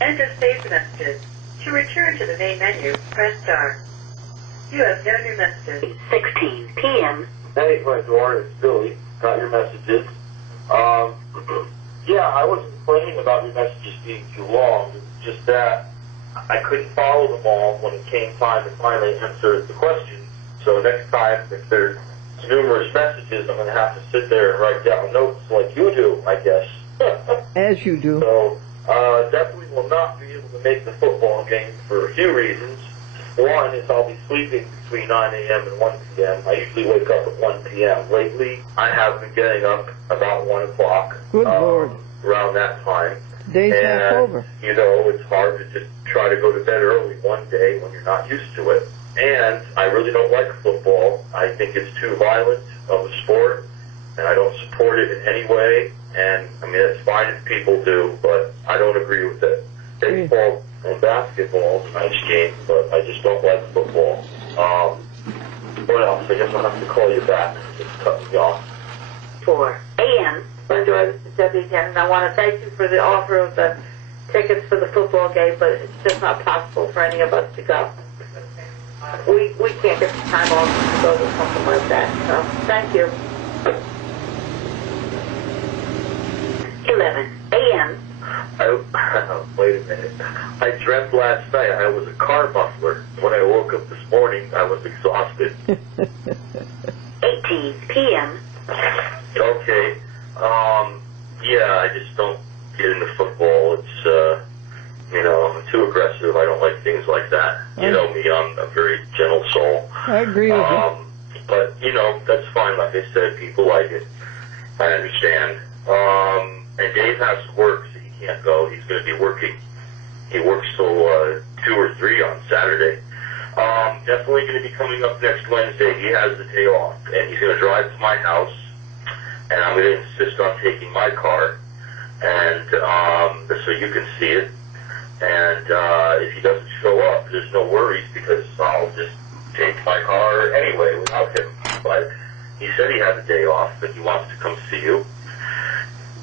Enter save messages. To return to the main menu, press star. You have no new messages. 16 p.m. Hey, Glendora, it's Billy. Got your messages. Yeah, I wasn't complaining about your messages being too long. It's just that I couldn't follow them all when it came time to finally answer the questions. So next time, if there's numerous messages, I'm going to have to sit there and write down notes like you do, I guess. As you do. So, definitely will not be able to make the football game for a few reasons. One is I'll be sleeping between 9 a.m. and 1 p.m. I usually wake up at 1 p.m. Lately, I have been getting up about 1 o'clock. Good Lord. Around that time. Day's half over. You know, it's hard to just try to go to bed early one day when you're not used to it. And I really don't like football. I think it's too violent of a sport, and I don't support it in any way. And, I mean, it's fine if people do, but I don't agree with it. Baseball and basketball is a nice game, but I just don't like football. What else? I guess I'll have to call you back. Just cut me off. 4 a.m. Glendora, this is Debbie again, and I want to thank you for the offer of the tickets for the football game, but it's just not possible for any of us to go. We can't get the time off to go to something like that, so thank you. 11 a.m. Wait a minute. I dreamt last night I was a car muffler. When I woke up this morning, I was exhausted. 18 p.m. Okay. Yeah, I just don't get into football. It's, you know, I'm too aggressive. I don't like things like that. You know me, I'm a very gentle soul. I agree with you. But, you know, that's fine. Like I said, people like it. I understand. And Dave has to work, so he can't go. He's going to be working. He works till 2 or 3 on Saturday. Definitely going to be coming up next Wednesday. He has the day off, and he's going to drive to my house, and I'm going to insist on taking my car, and so you can see it. And if he doesn't show up, there's no worries, because I'll just take my car anyway without him. But he said he had the day off, but he wants to come see you.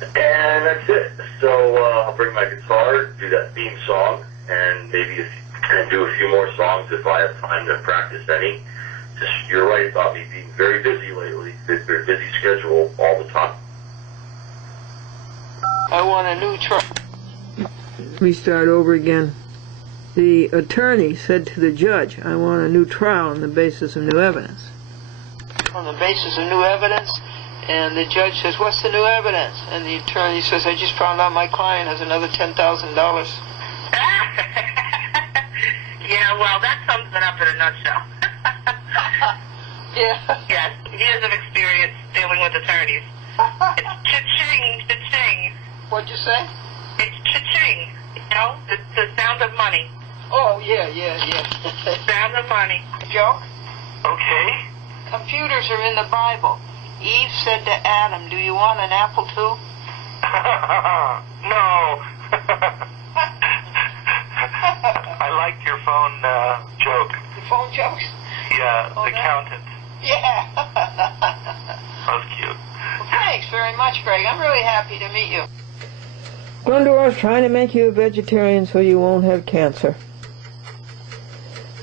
And that's it. So I'll bring my guitar, do that theme song, and maybe and do a few more songs if I have time to practice any. Just, you're right about me being very busy lately. Very busy schedule all the time. I want a new truck. Let me start over again. The attorney said to the judge, I want a new trial on the basis of new evidence. On the basis of new evidence? And the judge says, what's the new evidence? And the attorney says, I just found out my client has another $10,000. Yeah, well, that sums it up in a nutshell. Yeah. Yes, years of experience dealing with attorneys. It's cha-ching, cha-ching. What'd you say? It's cha-ching, you know, the sound of money. Oh, yeah. Sound of money. Joke? Okay. Computers are in the Bible. Eve said to Adam, do you want an apple too? No. I liked your phone joke. The phone jokes? Yeah, Oh, accountant. Yeah. That was cute. Well, thanks very much, Greg. I'm really happy to meet you. Glendora's trying to make you a vegetarian so you won't have cancer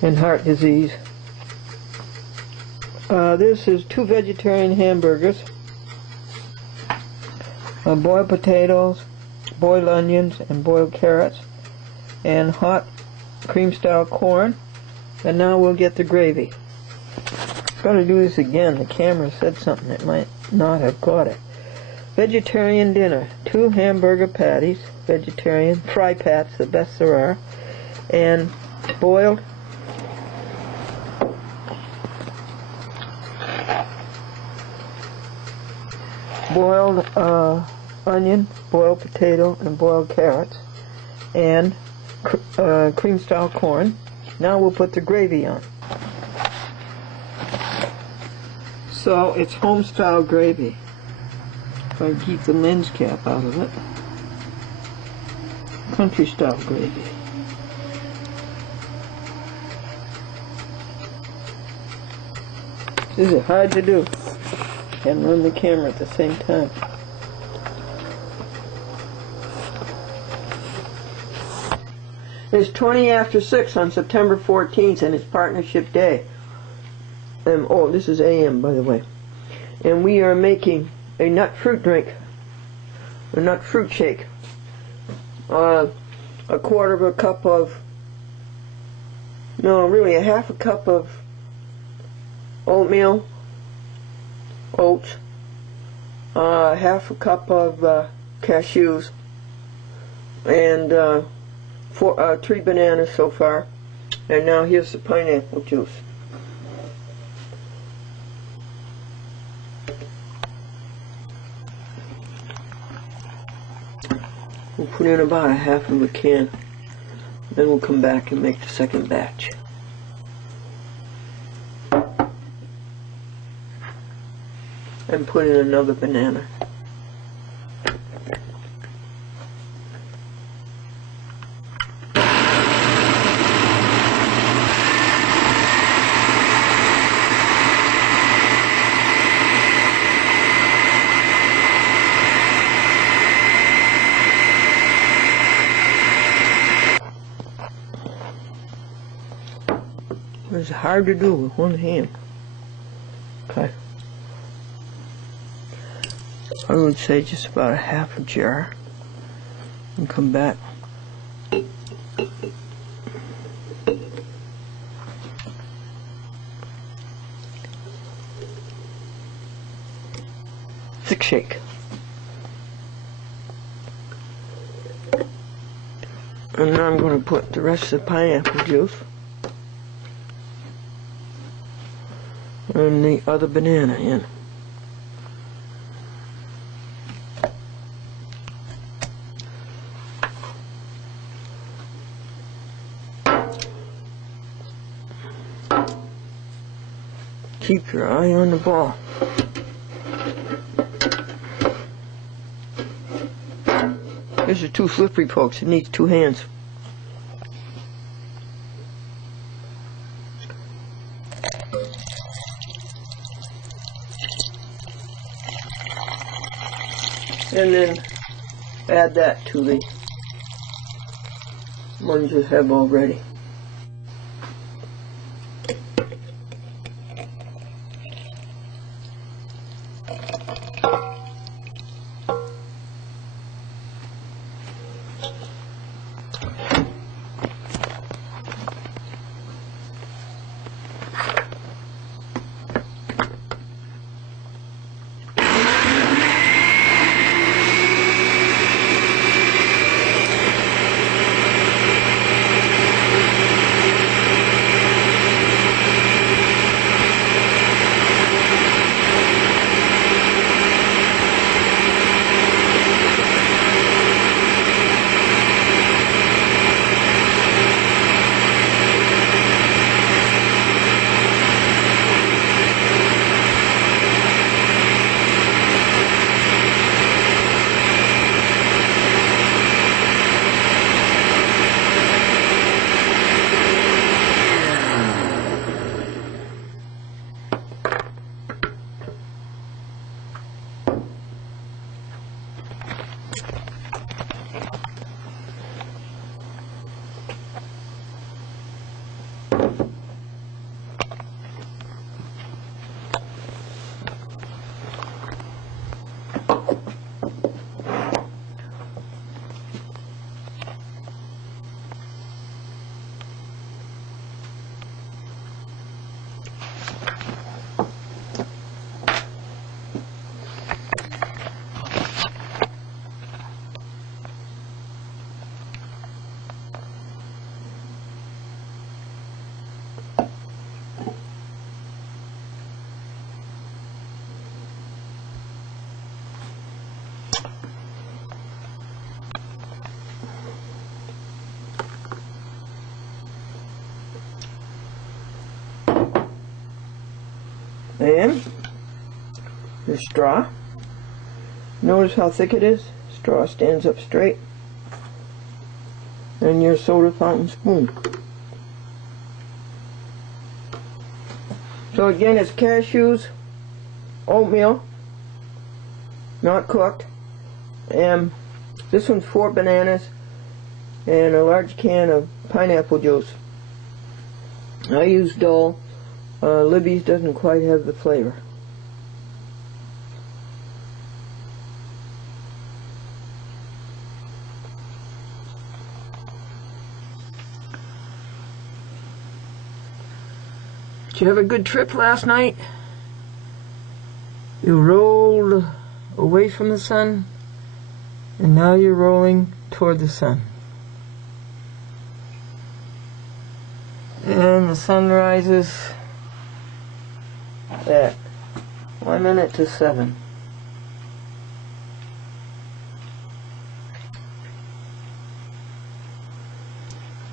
and heart disease. This is 2 vegetarian hamburgers, boiled potatoes, boiled onions, and boiled carrots, and hot cream-style corn. And now we'll get the gravy. Got to do this again. The camera said something. It might not have caught it. Vegetarian dinner. 2 hamburger patties, vegetarian, fry pats, the best there are, and boiled onion, boiled potato, and boiled carrots, and cream-style corn. Now we'll put the gravy on. So it's home-style gravy. If I keep the lens cap out of it. Country-style gravy. This is hard to do and run the camera at the same time. It's 20 after 6 on September 14th, and it's Partnership Day. Oh, this is AM, by the way. And we are making a nut fruit drink, a nut fruit shake. A quarter of a cup of, no, really a half a cup of oatmeal, oats, half a cup of cashews, and 3 bananas so far. And now here's the pineapple juice. We'll put in about a half of a can. Then we'll come back and make the second batch. And put in another banana. It's hard to do with one hand. Okay. I would say just about a half a jar. And come back. Thick shake. And now I'm going to put the rest of the pineapple juice and the other banana in. Keep your eye on the ball. This is too slippery, folks. It needs 2 hands. And then add that to the ones you have already. And your straw. Notice how thick it is? Straw stands up straight. And your soda fountain spoon. So again, it's cashews, oatmeal, not cooked, and this one's 4 bananas, and a large can of pineapple juice. I use Dole. Libby's doesn't quite have the flavor. Did you have a good trip last night? You rolled away from the sun, and now you're rolling toward the sun. And the sun rises at 1 minute to 7.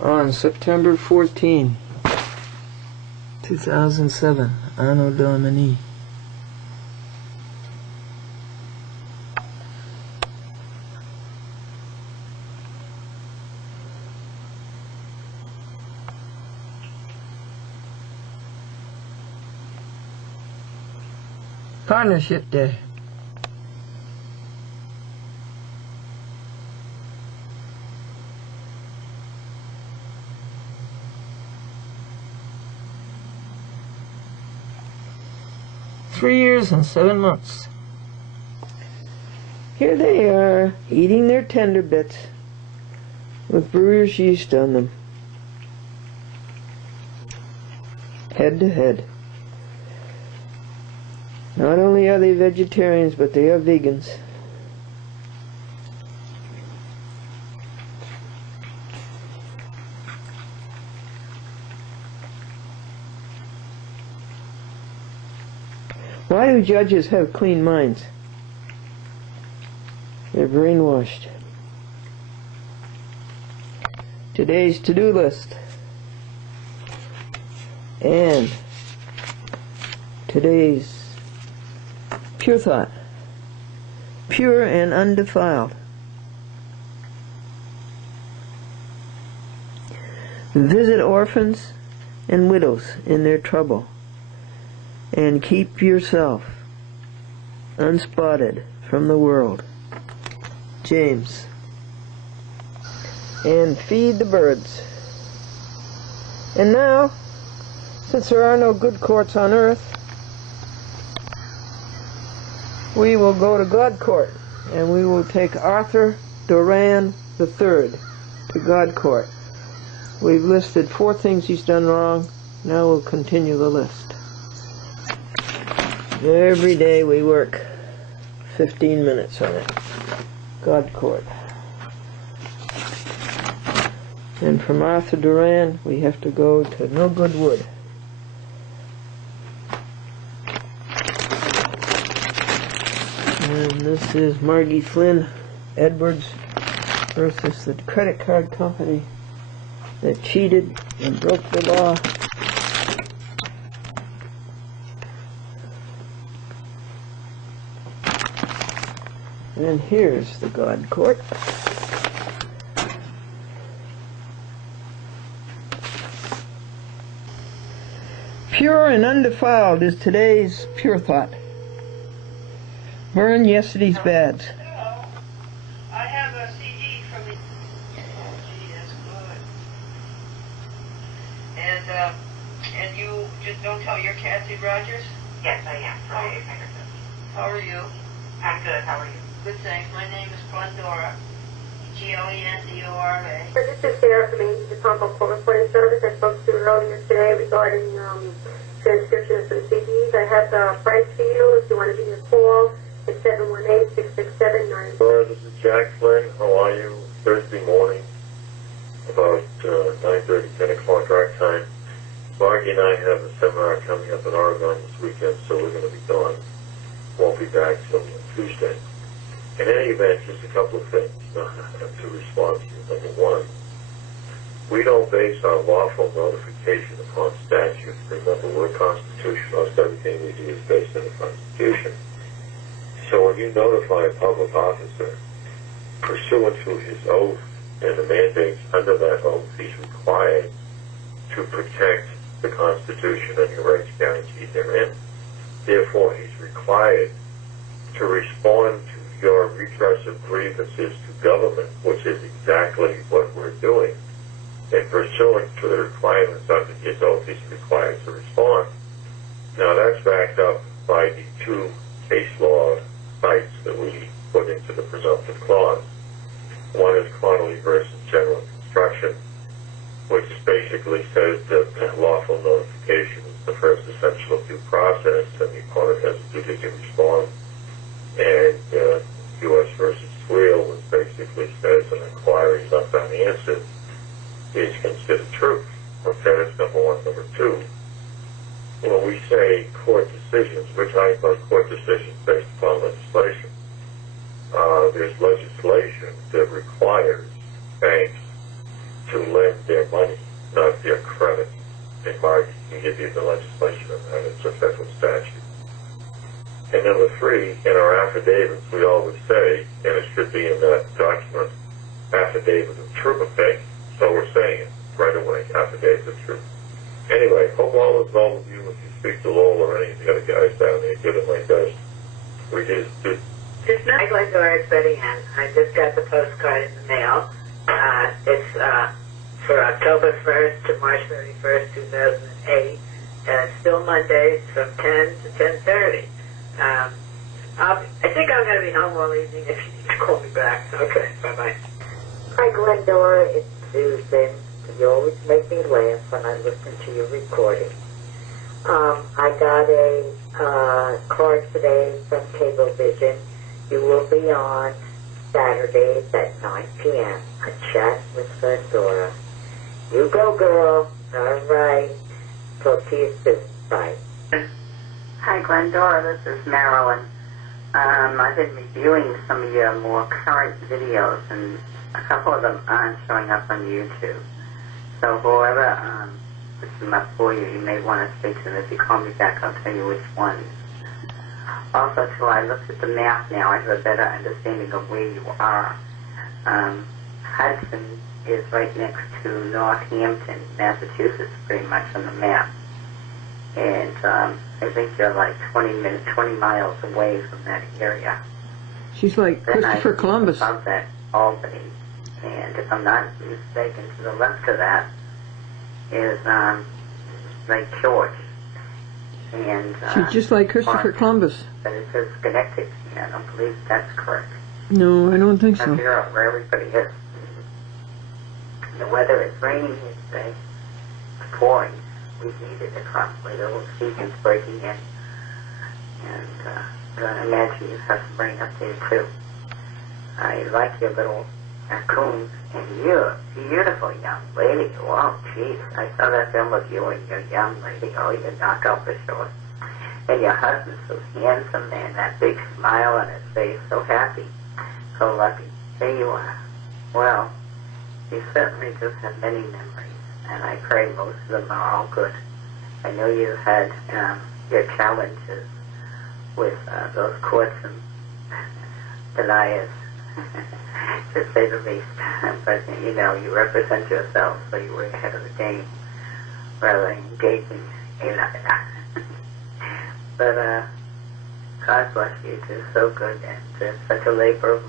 On September 14, 2007, Anno Domini. Partnership Day. Three years and 7 months. Here they are, eating their tender bits with brewer's yeast on them. Head to head. Not only are they vegetarians, but they are vegans. Why do judges have clean minds? They're brainwashed. Today's to-do list. And today's pure thought. Pure and undefiled. Visit orphans and widows in their trouble, and keep yourself unspotted from the world. James. And feed the birds. And now, since there are no good courts on earth, we will go to God Court, and we will take Arthur Duran III to God Court. We've listed 4 things he's done wrong. Now we'll continue the list. Every day we work 15 minutes on it. God Court. And from Arthur Duran, we have to go to No Good Wood. And this is Margie Flynn Edwards versus the credit card company that cheated and broke the law. And here's the God Court. Pure and undefiled is today's pure thought. Burn yesterday's bads. Hello. I have a CD from the... Oh, gee, that's good. And you just don't tell your Kathy Rogers? Yes, I am. How are you? I'm good. How are you? Good, thanks. My name is Glendora. Glendora. So this is Sarah from the Compound Court Reporting Service. I spoke to you earlier today regarding transcriptions of CDs. I have the price for you if you want to give me a call. It's 718-667-9. This is Jack Flynn. How are you? Thursday morning, about 9:30, 10 o'clock our time. Margie and I have a seminar coming up in Oregon this weekend, so we're going to be gone. Won't be back till Tuesday. In any event, just a couple of things to respond to. Number one, we don't base our lawful notification upon statute. Remember, we're constitutional. Everything we do is based on the Constitution. So when you notify a public officer pursuant to his oath and the mandates under that oath, he's required to protect the Constitution and your rights guaranteed therein. Therefore, he's required to respond to your redress of grievances to government, which is exactly what we're doing, and pursuant to the requirements under his oath, he's required to respond. Now, that's backed up by the two case law sites that we put into the presumptive clause. One is Connolly versus General Construction, which basically says that lawful notification is the first essential due process, and the opponent has a duty to respond. And U.S. versus Sweel, which basically says an inquiry left unanswered is considered truth. Okay, that's number one. Number two, when we say court decisions, we're talking about court decisions based upon legislation. There's legislation that requires banks to lend their money, not their credit. And Mark can give you the legislation on that. It's a federal statute. And number three, in our affidavits, we always say, and it should be in that document, affidavit of truth, okay? So we're saying it right away, affidavit of truth. Anyway, hope all is well with you. If you speak to Lowell or any of the other guys down there, give it my best. We just do. It's not Glendora, it's Betty Ann. I just got the postcard in the mail. It's for October 1st to March 31st, 2008. And it's still Mondays from 10 to 10:30. I think I'm going to be home all evening if you need to call me back. Okay, bye-bye. Hi, Glendora. It's Susan. You always make me laugh when I listen to your recording. I got a card today from Cablevision. You will be on Saturdays at 9 p.m. A chat with Glendora. You go, girl. All right. Talk to you soon. Bye. Hi, Glendora. This is Marilyn. I've been reviewing some of your more current videos, and a couple of them aren't showing up on YouTube. So whoever puts them up for you, you may want to speak to them. If you call me back, I'll tell you which ones. Also, too, I looked at the map now. I have a better understanding of where you are. Hudson is right next to Northampton, Massachusetts, pretty much on the map. And I think you're like 20 miles away from that area. She's like Then Christopher Columbus. Above that, Albany. And if I'm not mistaken, to the left of that is Lake George. And She's just like Christopher Columbus. But it says Schenectady. I don't believe that's correct. No, I don't think I so. figure out where everybody is. The weather is raining here today. It's pouring. We've needed it probably. The little season's breaking in. And I imagine you have some rain up there too. I like your little raccoon, and you're a beautiful young lady. Wow, geez. I saw that film of you and your young lady. Oh, you knock out for sure. And your husband's so handsome, man. That big smile on his face. So happy. So lucky. There you are. Well, you certainly do have many memories, and I pray most of them are all good. I know you had your challenges with those courts and deniers, to say the least. But, you know, you represent yourself, so you were ahead of the game, rather than engaging in that. But God bless you, too. So good, and such a labor.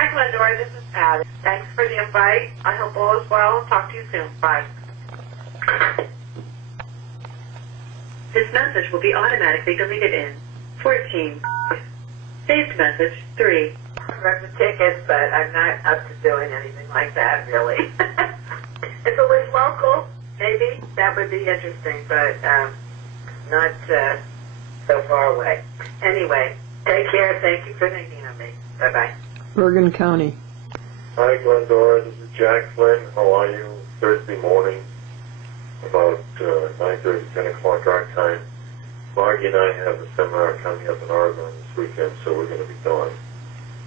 Hi, Glendora. This is Patty. Thanks for the invite. I hope all is well. Talk to you soon. Bye. This message will be automatically deleted in 14. Saved message 3. I read the tickets, but I'm not up to doing anything like that, really. If it was local, maybe that would be interesting, but not so far away. Anyway, take care. Thank you for thinking of me. Bye-bye. Bergen County. Hi, Glendora. This is Jack Flyn. How are you? Thursday morning, about 9:30, 10 o'clock our time. Margie and I have a seminar coming up in Oregon this weekend, so we're going to be gone.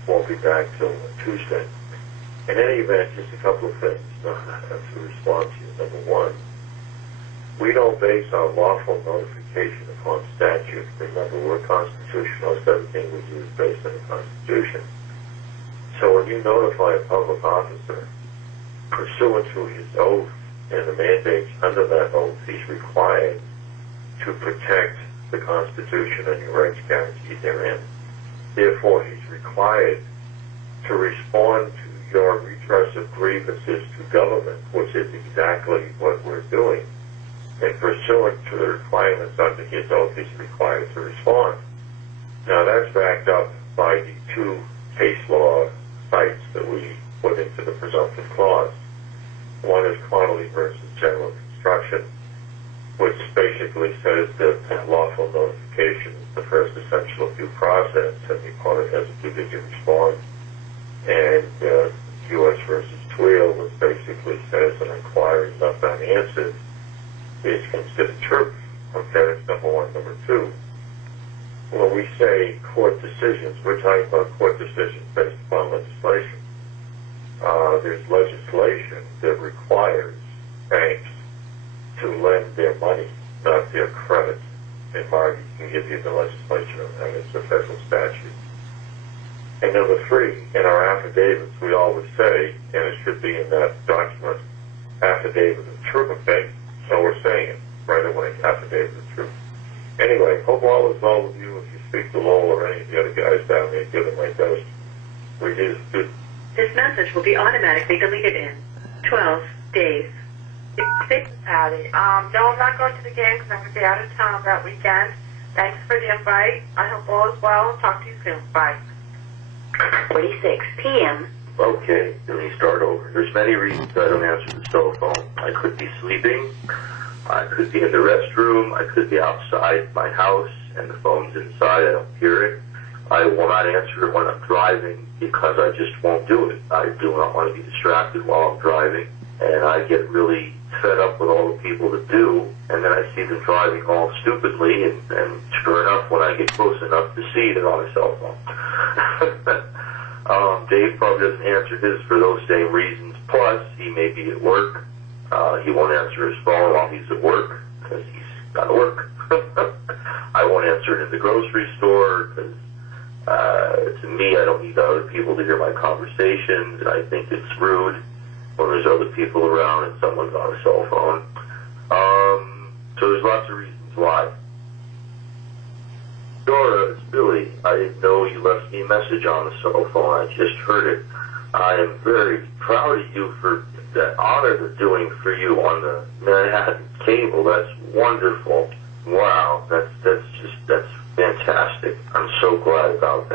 Won't be back till Tuesday. In any event, just a couple of things to respond to you. Number one, we don't base our lawful notification upon statute. Remember, we're constitutional, so everything we do is based on the Constitution. So when you notify a public officer, pursuant to his oath and the mandates under that oath, he's required to protect the Constitution and your rights guaranteed therein. Therefore, he's required to respond to your redress of grievances to government, which is exactly what we're doing. And pursuant to the requirements under his oath, he's required to respond. Now, that's backed up by the two case law sites that we put into the presumptive clause. One is Connolly versus General Construction, which basically says that lawful notification is the first essential due process, and the opponent has a duty to respond. And U.S. versus Tweel, which basically says an inquiry left unanswered is considered truth. Okay, that's number one. Number two, when we say court decisions, we're talking about court decisions based upon legislation. There's legislation that requires banks to lend their money, not their credit. And Marty can give you the legislation on that. It's a federal statute. And number three, in our affidavits, we always say, and it should be in that document, affidavit of truth, okay? So we're saying it right away, affidavit of truth. Anyway, hope all is well with you. If you speak to Lowell or any of the other guys down there, give them my best. We just do. This message will be automatically deleted in 12 days. This is Patty. No, I'm not going to the game because I'm going to be out of town that weekend. Thanks for the invite. I hope all is well. Talk to you soon. Bye. 46 p.m. Okay, let me start over. There's many reasons I don't answer the cell phone. I could be sleeping. I could be in the restroom. I could be outside my house, and the phone's inside. I don't hear it. I will not answer it when I'm driving because I just won't do it. I do not want to be distracted while I'm driving, and I get really fed up with all the people that do, and then I see them driving all stupidly, and sure enough, when I get close enough to see, they're on a cell phone. Dave probably doesn't answer his for those same reasons. Plus, he may be at work. He won't answer his phone while he's at work because he's got to work. I won't answer it in the grocery store because, to me, I don't need other people to hear my conversations, and I think it's rude when there's other people around and someone's on a cell phone. So there's lots of reasons why. Dora, it's Billy. I didn't know you left me a message on the cell phone. I just heard it. I am very proud of you for that honor they're doing for you on the Manhattan cable. That's wonderful. Wow, that's fantastic. I'm so glad about that.